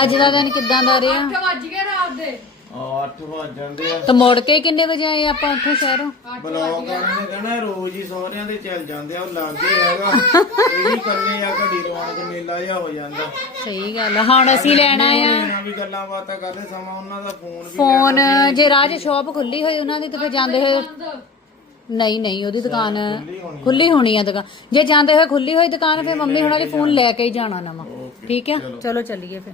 ਅੱਜ ਦਾ ਦਿਨ ਕਿੱਦਾਂ ਦਾ ਰਿਹਾ? ਅੱਠ ਵੱਜ ਗਏ ਰਾਤ ਦੇ। ਆ 8 ਵਜ ਜਾਂਦੇ ਆ। ਤੇ ਮੁੜ ਕੇ ਕਿੰਨੇ ਵਜੇ ਆਏ ਆਪਾਂ ਉੱਥੋਂ ਸ਼ਹਿਰੋਂ? ਬਲੌਗ ਵਾਲੇ ਨੇ ਕਹਿਣਾ ਰੋਜ਼ ਹੀ ਸਹੁਰਿਆਂ ਦੇ ਚੱਲ ਜਾਂਦੇ ਆ ਉਹ ਲਾਗੇ ਹੈਗਾ। ਇਹ ਵੀ ਕੱਲੇ ਆ ਘੜੀ ਰੌਣਕ ਮੇਲਾ ਜਿਹਾ ਹੋ ਜਾਂਦਾ। ਸਹੀ ਗੱਲ ਆ। ਹੁਣ ਅਸੀਂ ਲੈਣਾ ਆ। ਇਹਨਾਂ ਵੀ ਗੱਲਾਂ ਬਾਤਾਂ ਕਰਦੇ ਸਮਾਂ ਉਹਨਾਂ ਦਾ ਫੋਨ ਵੀ ਫੋਨ ਜੇ ਰਾਜ ਸ਼ਾਪ ਖੁੱਲੀ ਹੋਈ ਉਹਨਾਂ ਦੀ ਤਾਂ ਫਿਰ ਜਾਂਦੇ ਹੋਏ ਨਹੀਂ ਨਹੀਂ ਉਹਦੀ ਦੁਕਾਨ ਖੁੱਲੀ ਹੋਣੀ ਆ। ਦੁਕਾਨ। ਜੇ ਜਾਂਦੇ ਹੋਏ ਖੁੱਲੀ ਹੋਈ ਦੁਕਾਨ ਫਿਰ ਮੰਮੀ ਹੁਣਾਂ ਦੀ ਫੋਨ ਲੈ ਕੇ ਹੀ ਜਾਣਾ ਨਵਾਂ। ਠੀਕ ਆ? ਚਲੋ। ਚੱਲੀਏ ਫਿਰ।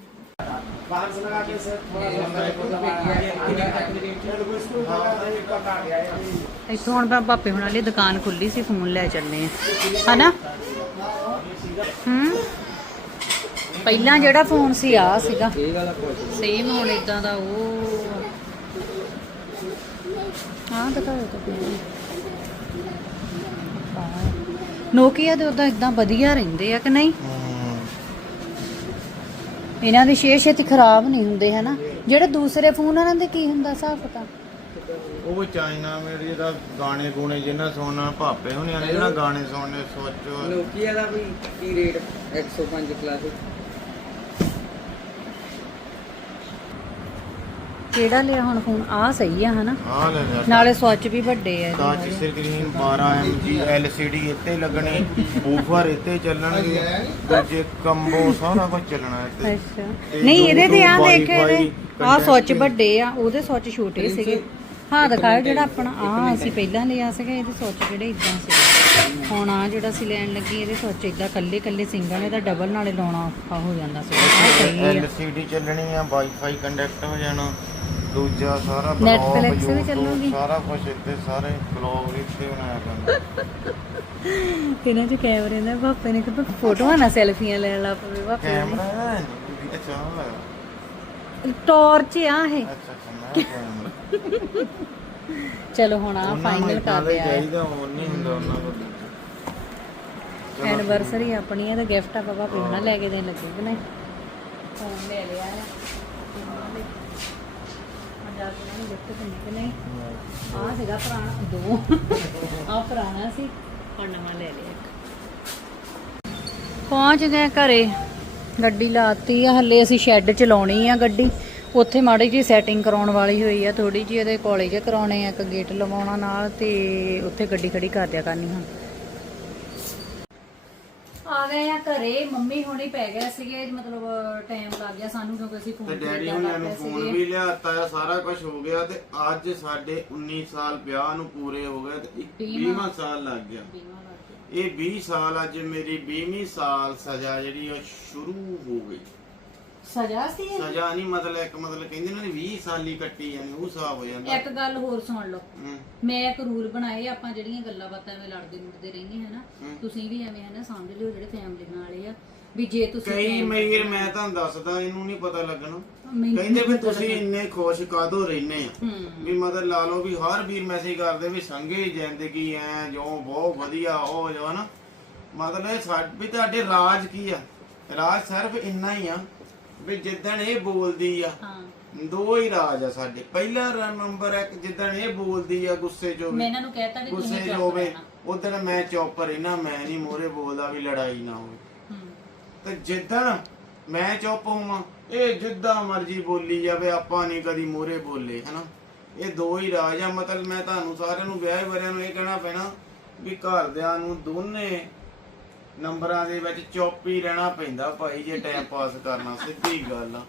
ਇੱਥੋਂ ਹੁਣ ਮੈਂ ਪਾਪੇ ਹੁਣਾਂ ਲਈ ਦੁਕਾਨ ਖੁੱਲੀ ਸੀ ਫੋਨ ਲੈ ਚੱਲੇ ਆ। ਹਨਾ? ਹੂੰ? ਪਹਿਲਾਂ ਜਿਹੜਾ ਫੋਨ ਸੀ ਆ ਸੀਗਾ। ਸੇਮ ਹੁਣ ਇਦਾਂ ਦਾ ਉਹ ਹਾਂ ਦਿਖਾਓ ਤਾਂ ਨੋਕੀਆ ਦੇ ਉਦਾਂ ਇਦਾਂ ਵਧੀਆ ਰਹਿੰਦੇ ਆ ਕਿ ਨਹੀਂ? ਇਹਨਾਂ ਦੇ ਛੇ ਛੇਤੀ ਖਰਾਬ ਨਹੀਂ ਹੁੰਦੇ ਹਨਾ? ਜਿਹੜੇ ਦੂਸਰੇ ਫੋਨ ਉਹਨਾਂ ਦੇ ਕੀ ਹੁੰਦਾ ਹਿਸਾਬ ਪਤਾ? ਉਹ ਚਾਈਨਾ ਮੇਰੇ ਦਾ ਗਾਣੇ ਗੂਣੇ ਜਿੰਨਾ ਸੁਣਨਾ ਭਾਪੇ ਨੇ ਜਿਹੜਾ ਗਾਣੇ ਸੁਣਨੇ ਸੋਚੋ। ਨੋਕੀਆ ਦਾ ਵੀ ਕੀ ਰੇਟ 105 ਪਲੱਸ ਕਿਹੜਾ ਲਿਆ ਹੁਣ? ਫੋਨ ਆ ਸਹੀ ਆ ਹਨਾ? ਲੈ ਨਾਲੇ ਸਵੱਚ ਵੀ ਵੱਡੇ ਆ ਇਹਦੇ ਟੱਚ ਸਕਰੀਨ 12 ਐਮਜੀ ਐਲਸੀਡੀ ਇੱਥੇ ਲੱਗਣੇ ਬੂਫਰ ਇੱਥੇ ਚੱਲਣਗੇ ਦੂਜੇ ਕੰਬੋ ਸਾਰਾ ਕੁਝ ਚੱਲਣਾ ਇੱਥੇ। ਅੱਛਾ। ਤੇ ਨਹੀਂ ਇਹਦੇ ਤੇ ਆ YouTube, ਦੇਖ ਇਹਦੇ Wi-Fi, ਆ ਸਵੱਚ ਵੱਡੇ ਆ ਉਹਦੇ ਸਵੱਚ ਛੋਟੇ ਸੀਗੇ। ਹਾਂ ਦਿਖਾਓ ਜਿਹੜਾ ਆਪਣਾ ਆ ਅਸੀਂ ਪਹਿਲਾਂ ਲਿਆ ਸੀਗਾ ਇਹਦੇ ਸਵੱਚ ਜਿਹੜੇ ਇਦਾਂ ਸੀ ਹੁਣ ਆ ਜਿਹੜਾ ਅਸੀਂ ਲੈਣ ਲੱਗੇ ਇਹਦੇ ਸਵੱਚ ਇਦਾਂ ਕੱਲੇ ਕੱਲੇ ਸਿੰਗਲ ਇਹਦਾ ਡਬਲ ਨਾਲੇ ਲਾਉਣਾ ਔਖਾ ਹੋ ਜਾਂਦਾ ਸੀ। ਆਹ ਸਹੀ ਆ। ਐਲਸੀਡੀ ਚੱਲਣੀ ਆ ਵਾਈਫਾਈ ਕੰਡਕਟ ਹੋ ਜਾਣਾ। ਦੂਜਾ ਸਾਰਾ Netflix blog, ਵੀ ਚੱਲੂਗੀ। ਸਾਰਾ ਕੁਝ ਇੱਥੇ ਸਾਰੇ ਬਲੌਗ ਇੱਥੇ ਬਣਾਇਆ ਪੈਂਦਾ ਇਹਨਾਂ ਚ ਕੈਮਰੇ ਨੇ ਪਾਪੇ ਨੇ ਕਿਹਾ ਫੋਟੋਆਂ ਨਾ ਸੈਲਫੀਆਂ ਲੈਣ ਲੱਗ ਪਵੇ ਪਾਪੇ ਕੈਮਰਾ ਹੈ ਨੀ, ਅੱਛਾ ਲੱਗਾ ਟਾਰਚ ਆ ਇਹ। ਅੱਛਾ ਅੱਛਾ ਮੈਂ ਕੈਮਰਾ ਚਲੋ ਹੁਣ ਆ ਫਾਈਨਲ ਕਰ ਲਿਆ ਹੈ ਚਾਹੀਦਾ ਉਹ ਨਹੀਂ ਹੁੰਦਾ ਉਹਨਾਂ ਕੋਲ। ਐਨਵਰਸਰੀ ਆਪਣੀ ਹੈ ਤੇ ਗਿਫਟ ਆਪਾਂ ਪਾਪੇ ਹੁਣਾਂ ਲੈ ਕੇ ਦੇਣ ਲੱਗੇ ਕਿ ਨਹੀਂ? ਫੋਨ ਲੈ ਲਿਆ। ਹੈ ਮਜ਼ਾਕ ਨਾਲ ਗਿਫਟ ਦਿੰਦੇ ਕਿ ਨਹੀਂ ਆ ਸੀਗਾ ਪੁਰਾਣਾ ਦੋ। ਆ ਪੁਰਾਣਾ ਸੀ। ਹੁਣ ਨਵਾਂ ਲੈ ਲਿਆ ਇੱਕ। ਪਹੁੰਚ ਗਏ ਘਰੇ। ਗੱਡੀ ਲਾਤੀ ਆ ਹੱਲੇ ਅਸੀਂ ਸ਼ੈੱਡ ਚ ਲਾਉਣੀ ਆ ਗੱਡੀ। ਉੱਥੇ ਮਾੜੀ ਜੀ ਸੈਟਿੰਗ ਕਰਾਉਣ ਵਾਲੀ ਹੋਈ ਆ ਥੋੜੀ ਜੀ ਇਹਦੇ ਕਾਲਜ ਕਰਾਉਣੇ ਆ ਇੱਕ ਗੇਟ ਲਵਾਉਣਾ ਨਾਲ ਤੇ ਉੱਥੇ ਗੱਡੀ ਖੜੀ ਕਰ ਦਿਆ ਕਰਨੀ ਹੁਣ। ਆ ਗਏ ਆ ਘਰੇ ਮੰਮੀ ਹੁਣੀ ਪੈ ਗਏ ਸੀਗੇ ਮਤਲਬ ਟਾਈਮ ਲੱਗ ਗਿਆ ਸਾਨੂੰ ਕਿਉਂਕਿ ਅਸੀਂ ਤੇ ਫੋਨ ਡੈਡੀ ਹੁਣਾਂ ਨੂੰ ਫੋਨ ਵੀ ਲਿਆਤਾ ਆ ਸਾਰਾ ਕੁਝ ਹੋ ਗਿਆ ਤੇ ਅੱਜ ਸਾਡੇ 19 ਸਾਲ ਵਿਆਹ ਨੂੰ ਪੂਰੇ ਹੋ ਗਏ ਤੇ 20ਵਾਂ ਸਾਲ ਲੱਗ ਗਿਆ। ਇਹ 20 ਸਾਲ ਅੱਜ ਮੇਰੀ 20ਵੀਂ ਸਾਲ ਸਜ਼ਾ ਜਿਹੜੀ ਉਹ ਸ਼ੁਰੂ ਹੋ ਗਈ। ਸਜ਼ਾ ਸੀ ਇਹ? ਸਜ਼ਾ ਨਹੀਂ ਮਤਲਬ ਇੱਕ ਮਤਲਬ ਕਹਿੰਦੇ ਨੇ 20 ਸਾਲ ਹੀ ਕੱਟੀ ਜਾਂਦੀ ਉਹ ਹਿਸਾਬ ਹੋ ਜਾਂਦਾ। ਇੱਕ ਗੱਲ ਹੋਰ ਸੁਣ ਲਓ। ਹੂੰ। ਮੈਂ ਇੱਕ ਰੂਲ ਬਣਾਏ ਆਪਾਂ ਜਿਹੜੀਆਂ ਗੱਲਾਂ ਬਾਤਾਂ ਐਵੇਂ ਲੜਦੇ ਮੁੜਦੇ ਰਹਿੰਦੇ ਹਨਾ ਤੁਸੀਂ ਵੀ ਐਵੇਂ ਹਨਾ ਸਮਝ ਲਿਓ ਜਿਹੜੇ ਫੈਮਿਲੀ ਵਾਲੇ ਆ ਵੀ ਜੇ ਤੁਸੀਂ ਕਈ ਮਹੀਰ ਮੈਂ ਤੁਹਾਨੂੰ ਦੱਸਦਾ ਇਹਨੂੰ ਨਹੀਂ ਪਤਾ ਲੱਗਣਾ। ਮੈਨੂੰ ਕਹਿੰਦੇ ਵੀ ਤੁਸੀਂ ਇੰਨੇ ਖੁਸ਼ ਕਾਦੋਂ ਰਹਿੰਦੇ ਆ? ਹੂੰ। ਵੀ ਮਤਲਬ ਲਾ ਲਓ ਵੀ ਹਰ ਵੀਰ ਮੈਸੇਜ ਕਰਦੇ ਵੀ ਸੰਗੇ ਜ਼ਿੰਦਗੀ ਐ ਜੋ ਬਹੁਤ ਵਧੀਆ ਉਹ ਜੋ ਨਾ ਮਤਲਬ ਇਹ ਸਾਡ ਵੀ ਤੁਹਾਡੇ ਰਾਜ ਕੀ ਆ? ਰਾਜ ਸਿਰਫ ਇੰਨਾ ਹੀ ਆ ਵੀ ਜਿੱਦਣ ਇਹ ਬੋਲਦੀ ਆ ਹਾਂ। ਦੋ ਹੀ ਰਾਜ ਆ ਸਾਡੇ। ਪਹਿਲਾ ਰ- ਨੰਬਰ ਇੱਕ ਜਿੱਦਣ ਇਹ ਬੋਲਦੀ ਆ ਗੁੱਸੇ ਚ ਮੈਂ ਹੋਵੇ ਇਹਨਾਂ ਨੂੰ ਕਹਿਤਾ ਵੀ ਗੁੱਸੇ ਚ ਹੋਵੇ ਉਦੋਂ ਮੈਂ ਚੁੱਪ ਰਹਿਣਾ ਮੈਂ ਨਹੀਂ ਮੋਰੇ ਬੋਲਦਾ ਵੀ ਲੜਾਈ ਨਾ ਹੋਵੇ। ਹੂੰ। ਤੇ ਜਿੱਦਣ ਮੈਂ ਚੁੱਪ ਹੋਵਾਂ ਇਹ ਜਿੱਦਾਂ ਮਰਜ਼ੀ ਬੋਲੀ ਜਾਵੇ ਆਪਾਂ ਨਹੀਂ ਕਦੀ ਮੋਰੇ ਬੋਲੇ ਹਨਾ? ਇਹ ਦੋ ਹੀ ਰਾਜ ਆ ਮਤਲਬ ਮੈਂ ਤੁਹਾਨੂੰ ਸਾਰਿਆਂ ਨੂੰ ਵਿਆਹ ਵਰਿਆਂ ਨੂੰ ਇਹ ਕਹਿਣਾ ਪੈਣਾ ਵੀ ਘਰਦਿਆਂ ਨੂੰ ਦੋਨੇ ਨੰਬਰਾਂ ਦੇ ਵਿੱਚ ਚੁੱਪ ਹੀ ਰਹਿਣਾ ਪੈਂਦਾ ਭਾਈ ਜੇ ਟਾਈਮ ਪਾਸ ਕਰਨਾ ਸਿੱਧੀ ਗੱਲ ਆ।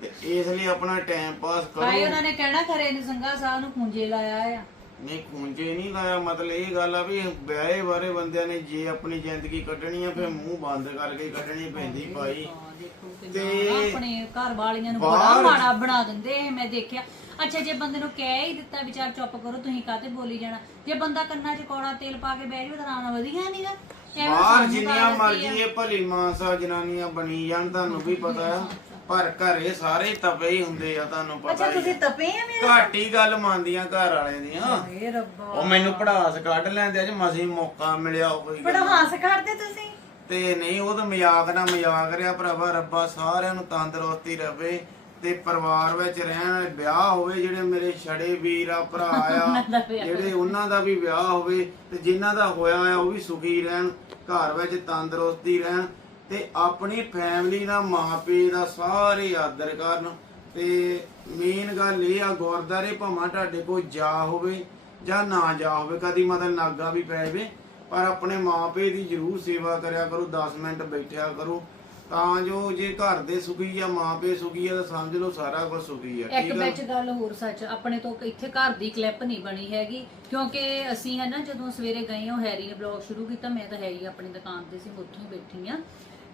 ਤੇ ਇਸ ਲਈ ਆਪਣਾ ਟਾਈਮ ਪਾਸ ਕਰੋ। ਉਹਨਾਂ ਨੇ ਕਹਿਣਾ ਖਰੇ ਨੇ ਸੰਗਾ ਸਾਹਿਬ ਨੂੰ ਖੁੰਝੇ ਲਾਇਆ ਆ। ਨਹੀਂ ਖੂੰਜੇ ਨਹੀਂ ਲਾਇਆ ਮਤਲਬ ਇਹ ਗੱਲ ਆ ਵੀ ਵਿਆਹੇ ਬਾਰੇ ਬੰਦਿਆਂ ਨੇ ਜੇ ਆਪਣੀ ਜ਼ਿੰਦਗੀ ਕੱਢਣੀ ਆ ਫਿਰ ਮੂੰਹ ਬੰਦ ਕਰਕੇ ਹੀ ਕੱਢਣੀ ਪੈਂਦੀ ਭਾਈ। ਹਾਂ, ਦੇਖੋ ਤੇ ਕਿੰਨਾ ਆਪਣੇ ਘਰ ਵਾਲੀਆਂ ਨੂੰ ਬੜਾ ਬਾਹਰ- ਮਾੜਾ ਬਣਾ ਦਿੰਦੇ ਇਹ ਮੈਂ ਦੇਖਿਆ। ਅੱਛਾ ਜੇ ਬੰਦੇ ਨੂੰ ਕਹਿ ਹੀ ਦਿੱਤਾ ਵੀ ਚੱਲ ਚੁੱਪ ਕਰੋ ਤੁਸੀਂ ਕਾਹਤੇ ਬੋਲੀ ਜਾਣਾ? ਜੇ ਬੰਦਾ ਕੰਨਾਂ 'ਚ ਕੌੜਾ ਤੇਲ ਪਾ ਕੇ ਬਹਿ ਜਾਵੇ ਤਾਂ ਆਰਾਮ ਨਾਲ ਵਧੀਆ ਨਹੀਂਗਾ ਬਾਹਰ ਜਿੰਨੀਆਂ ਮਰਜ਼ੀ ਇਹ ਭਲੀ ਮਾਨਸਾ ਜਨਾਨੀਆਂ ਬਣੀ ਜਾਣ ਤੁਹਾਨੂੰ ਵੀ ਪਤਾ ਆ ਪਰ ਘਰੇ ਸਾਰੇ ਤਪੇ ਹੀ ਹੁੰਦੇ ਆ ਤੁਹਾਨੂੰ ਅੱਛਾ ਪਤਾ ਹੀ ਤੁਸੀਂ ਤਪੇ ਆ ਮੇਰੇ ਘੱਟ ਹੀ ਗੱਲ ਮੰਨਦੀਆਂ ਘਰ ਵਾਲਿਆਂ ਦੀਆਂ। ਏ ਰੱਬਾ। ਉਹ ਮੈਨੂੰ ਪੜਾਸ ਕੱਢ ਲੈਂਦੇ ਅੱਜ ਮਸੀਂ ਮੌਕਾ ਮਿਲਿਆ ਕੋਈ ਬੜਾ ਹਾਸ ਕਰਦੇ ਤੁਸੀਂ? ਤੇ ਨਹੀਂ ਉਹ ਤਾਂ ਮਜ਼ਾਕ ਨਾ ਮਜ਼ਾਕ ਰਿਆ ਭਰਾਵਾ ਰੱਬਾ ਸਾਰਿਆਂ ਨੂੰ ਤੰਦਰੁਸਤੀ ਰਵੇ। ਤੇ ਪਰਿਵਾਰ ਵਿੱਚ ਰਹਿਣ ਵਿਆਹ ਹੋਵੇ ਜਿਹੜੇ ਮੇਰੇ ਛੜੇ ਵੀਰ ਆ ਭਰਾ ਆ ਜਿਹੜੇ ਉਹਨਾਂ ਦਾ ਵੀ ਵਿਆਹ ਹੋਵੇ ਤੇ ਜਿਨ੍ਹਾਂ ਦਾ ਹੋਇਆ ਆ ਉਹ ਵੀ ਸੁਖੀ ਰਹਿਣ ਘਰ ਵਿੱਚ ਤੰਦਰੁਸਤੀ ਰਹਿਣ ਤੇ ਆਪਣੀ ਫੈਮਿਲੀ ਦਾ ਮਾਪੇ ਦਾ ਸਾਰੇ ਆਦਰ ਕਰਨ। ਤੇ ਮੇਨ ਗੱਲ ਇਹ ਆ ਗੁਰਦਾਰੇ ਭਾਵੇਂ ਤੁਹਾਡੇ ਕੋਲ ਜਾ ਹੋਵੇ ਜਾਂ ਨਾ ਜਾ ਹੋਵੇ ਕਦੀ ਮਤਲਬ ਨਾਗਾ ਵੀ ਪੈ ਜਾਵੇ ਪਰ ਆਪਣੇ ਮਾਪੇ ਦੀ ਜ਼ਰੂਰ ਸੇਵਾ ਕਰਿਆ ਕਰੋ 10 ਮਿੰਟ ਬੈਠਿਆ ਕਰੋ। ਤਾਂ ਜੋ ਜੇ ਘਰ ਦੇ ਸੁਖੀ ਆ ਮਾਪੇ ਸੁਖੀ ਆ ਤਾਂ ਸਮਝ ਲਓ ਸਾਰਾ ਕੁਝ ਸੁਖੀ ਆ ਇੱਕ ਵਿੱਚ ਗੱਲ ਹੋਰ ਸੱਚ ਆਪਣੇ ਤੋਂ ਇੱਥੇ ਘਰ ਦੀ ਕਲਿੱਪ ਨਹੀਂ ਬਣੀ ਹੈਗੀ ਕਿਉਂਕਿ ਅਸੀਂ ਹੈ ਨਾ ਜਦੋਂ ਸਵੇਰੇ ਗਏ ਹਾਂ ਹੈਰੀ ਨੇ ਬਲੌਗ ਸ਼ੁਰੂ ਕੀਤਾ ਮੈਂ ਤਾਂ ਹੈ ਹੀ ਆਪਣੀ ਦੁਕਾਨ ਤੇ ਸੀ ਉੱਥੋਂ ਹੀ ਬੈਠੀ ਆ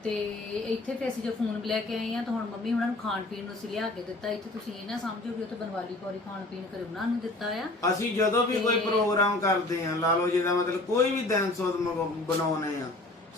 ਤੇ ਇੱਥੇ ਫਿਰ ਅਸੀਂ ਜੋ ਫੋਨ ਲੈ ਕੇ ਆਏ ਆ ਤਾਂ ਹੁਣ ਮੰਮੀ ਉਹਨਾਂ ਨੂੰ ਖਾਣ ਪੀਣ ਨੂੰ ਅਸੀਂ ਲਿਆ ਕੇ ਦਿੱਤਾ ਇੱਥੇ ਤੁਸੀਂ ਇਹ ਨਾ ਸਮਝੋ ਕਿ ਉੱਥੇ ਬਨਵਾਲੀ ਕੌਰੀ ਖਾਣ ਪੀਣ ਕਰੇ ਉਹਨਾਂ ਨੂੰ ਦਿੱਤਾ ਆ। ਅਸੀਂ ਜਦੋਂ ਵੀ ਕੋਈ ਪ੍ਰੋਗਰਾਮ ਕਰਦੇ ਆ ਲਾ ਲਓ ਜਿਹਦਾ ਮਤਲਬ ਕੋਈ ਵੀ ਦਿਨ ਸੁੱਧ ਮ- ਬਣਾਉਣੇ ਆ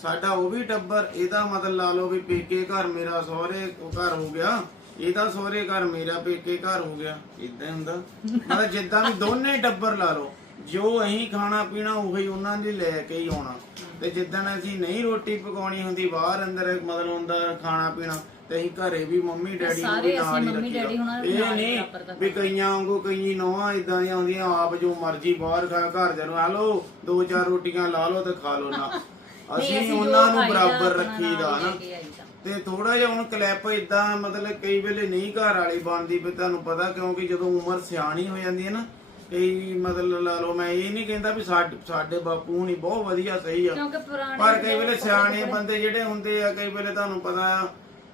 ਸਾਡਾ ਉਹ ਵੀ ਟੱਬਰ ਇਹਦਾ ਮਤਲਬ ਲਾ ਲਓ ਵੀ ਪੇਕੇ ਘਰ ਮੇਰਾ ਸਹੁਰੇ ਘਰ ਹੋ ਗਿਆ ਇਹਦਾ ਸਹੁਰੇ ਘਰ ਮੇਰਾ ਪੇਕੇ ਘਰ ਹੋ ਗਿਆ ਇਦਾਂ ਹੁੰਦਾ। ਮਤਲਬ ਜਿੱਦਾਂ ਵੀ ਦੋਨੇ ਟੱਬਰ ਲਾ ਲਓ ਜੋ ਅਸੀਂ ਖਾਣਾ ਪੀਣਾ ਉਹੀ ਉਹਨਾਂ ਨੇ ਲੈ ਕੇ ਹੀ ਆਉਣਾ। ਤੇ ਜਿੱਦਣ ਅਸੀਂ ਨਹੀਂ ਰੋਟੀ ਪਕਾਉਣੀ ਹੁੰਦੀ ਬਾਹਰ ਅੰਦਰ ਮਤਲਬ ਹੁੰਦਾ ਖਾਣਾ ਪੀਣਾ ਤੇ ਅਸੀਂ ਘਰੇ ਵੀ ਮੰਮੀ ਡੈਡੀ ਨੂੰ ਸਾਰੇ ਵੀ ਨਾਲ ਹੀ ਰੱਖੀਦਾ। ਨੂੰ ਇਹ ਨਹੀਂ ਵੀ ਕਈਆਂ ਵਾਂਗੂ ਕਈ ਨੋਹਾਂ ਇਦਾਂ ਦੀਆਂ ਹੁੰਦੀਆਂ ਆਪ ਜੋ ਮਰਜ਼ੀ ਬਾਹਰ ਖਾ ਘਰ ਜਨ ਆ ਲਓ ਦੋ ਚਾਰ ਰੋਟੀਆਂ ਲਾ ਲਓ ਤੇ ਖਾ ਲਓ ਨਾ। ਅਸੀਂ ਉਹਨਾਂ ਨੂੰ ਬਰਾਬਰ ਰੱਖੀਦਾ ਨਾ। ਤੇ ਥੋੜਾ ਜਿਹਾ ਹੁਣ ਕਲਿੱਪ ਇਦਾਂ ਮਤਲਬ ਕਈ ਵੇਲੇ ਨਹੀਂ ਘਰ ਵਾਲੀ ਬਣਦੀ ਵੀ ਤੁਹਾਨੂੰ ਪਤਾ ਕਿਉਂਕਿ ਜਦੋਂ ਉਮਰ ਸਿਆਣੀ ਹੋ ਜਾਂਦੀ ਹੈ ਨਾ ਕਈ ਮਤਲਬ ਲਾ ਲਓ ਮੈਂ ਇਹ ਨਹੀਂ ਕਹਿੰਦਾ ਵੀ ਸਾਡੇ ਸਾਡੇ ਬਾਪੂ ਨਹੀਂ ਬਹੁਤ ਵਧੀਆ ਸਹੀ ਆ। ਪਰ ਕਈ ਵੇਲੇ ਸਿਆਣੇ ਬੰਦੇ ਜਿਹੜੇ ਹੁੰਦੇ ਆ ਕਈ ਵੇਲੇ ਤੁਹਾਨੂੰ ਪਤਾ ਆ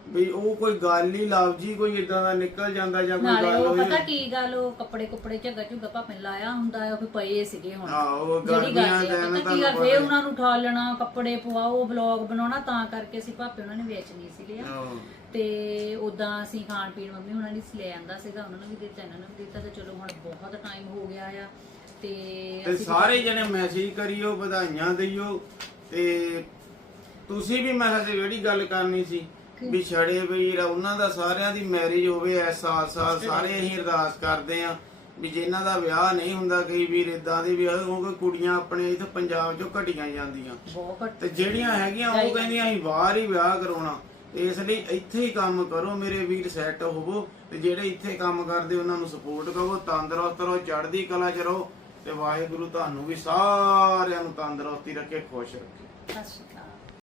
ਵੀ ਉਹ ਕੋਈ ਗੱਲ ਹੀ ਲਫ਼ਜੀ ਕੋਈ ਇਦਾਂ ਦਾ ਨਿਕਲ ਜਾਂਦਾ ਜਾਂ ਕੋਈ ਨਾਲੇ ਗੱਲ ਉਹ ਹੋਈ ਪਤਾ ਕੀ ਗੱਲ ਉਹ ਕੱਪੜੇ ਕੁੱਪੜੇ ਝੱਗਾ ਝੁੱਗਾ ਭਾਵੇਂ ਲਾਇਆ ਹੁੰਦਾ ਆ ਉਹ ਵੀ ਪਏ ਸੀਗੇ ਹੁਣ। ਆਹੋ ਜਿਹੜੀ ਗੱਲ ਗਰਮੀਆਂ ਹੈ ਦੇ ਪਤਾ ਕੀ ਤੁਹਾਨੂੰ ਗੱਲ ਫੇ ਉਹਨਾਂ ਨੂੰ ਠਾਲਣਾ ਕੱਪੜੇ ਪਵਾਓ ਵਲੌਗ ਬਣਾਉਣਾ ਤਾਂ ਕਰਕੇ ਅਸੀਂ ਭਾਪੇ ਉਹਨਾਂ ਨੇ ਵੇਚ ਨਹੀਂ ਸੀ ਲਿਆ ਆਹੋ। ਤੇ ਉਦਾਂ ਅਸੀਂ ਖਾਣ ਪੀਣ ਮੰਮੀ ਉਹਨਾਂ ਨੇ ਲੈ ਆਂਦਾ ਸੀਗਾ ਉਹਨਾਂ ਨੂੰ ਵੀ ਦਿੱਤਾ ਇਹਨਾਂ ਨੂੰ ਵੀ ਦਿੱਤਾ ਤੇ ਚਲੋ ਹੁਣ ਬਹੁਤ ਟਾਈਮ ਹੋ ਗਿਆ ਆ। ਤੇ ਤੇ ਅਸੀਂ ਸਾਰੇ ਜਣੇ ਮੈਸੇਜ ਕਰਿਓ ਵਧਾਈਆਂ ਦਿਓ ਤੇ ਤੁਸੀਂ ਵੀ ਮੈਂ ਹਜੇ ਜਿਹੜੀ ਗੱਲ ਕਰਨੀ ਸੀ ਵੀ ਛੜੇ ਵੀਰ ਆ, ਉਹਨਾਂ ਦਾ ਸਾਰਿਆਂ ਦੀ ਮੈਰਿਜ ਹੋਵੇ ਐਸ ਸਾਲ ਸਾਲ ਸਾਰੇ ਅਸੀਂ ਅਰਦਾਸ ਕਰਦੇ ਆ ਵੀ ਜਿਨ੍ਹਾਂ ਦਾ ਵਿਆਹ ਨਹੀਂ ਹੁੰਦਾ ਕਈ ਵੀਰ ਇਦਾਂ ਦੇ ਵੀ ਆ, ਕਿਉਂਕਿ ਕੁੜੀਆਂ ਆਪਣੇ ਇੱਥੇ ਪੰਜਾਬ ਚੋਂ ਘਟੀਆਂ ਜਾਂਦੀਆਂ। ਬਹੁਤ ਘੱਟ। ਤੇ ਜਿਹੜੀਆਂ ਹੈਗੀਆਂ ਉਹ ਕਹਿੰਦੀਆਂ ਅਸੀਂ ਬਾਹਰ ਹੀ ਵਿਆਹ ਕਰਾਉਣਾ। ਇਸ ਲਈ ਇੱਥੇ ਹੀ ਕੰਮ ਕਰੋ ਮੇਰੇ ਵੀਰ ਸੈੱਟ ਹੋਵੋ ਤੇ ਜਿਹੜੇ ਇੱਥੇ ਕੰਮ ਕਰਦੇ ਉਹਨਾਂ ਨੂੰ ਸਪੋਰਟ ਕਰੋ ਤੰਦਰੁਸਤ ਰਹੋ ਚੜ੍ਹਦੀ ਕਲਾ ਚ ਰਹੋ ਤੇ ਵਾਹਿਗੁਰੂ ਤੁਹਾਨੂੰ ਵੀ ਸਾਰਿਆਂ ਨੂੰ ਤੰਦਰੁਸਤੀ ਰੱਖੇ ਖੁਸ਼ ਰੱਖੇ। ਸਤਿ ਸ਼੍ਰੀ ਅਕਾਲ।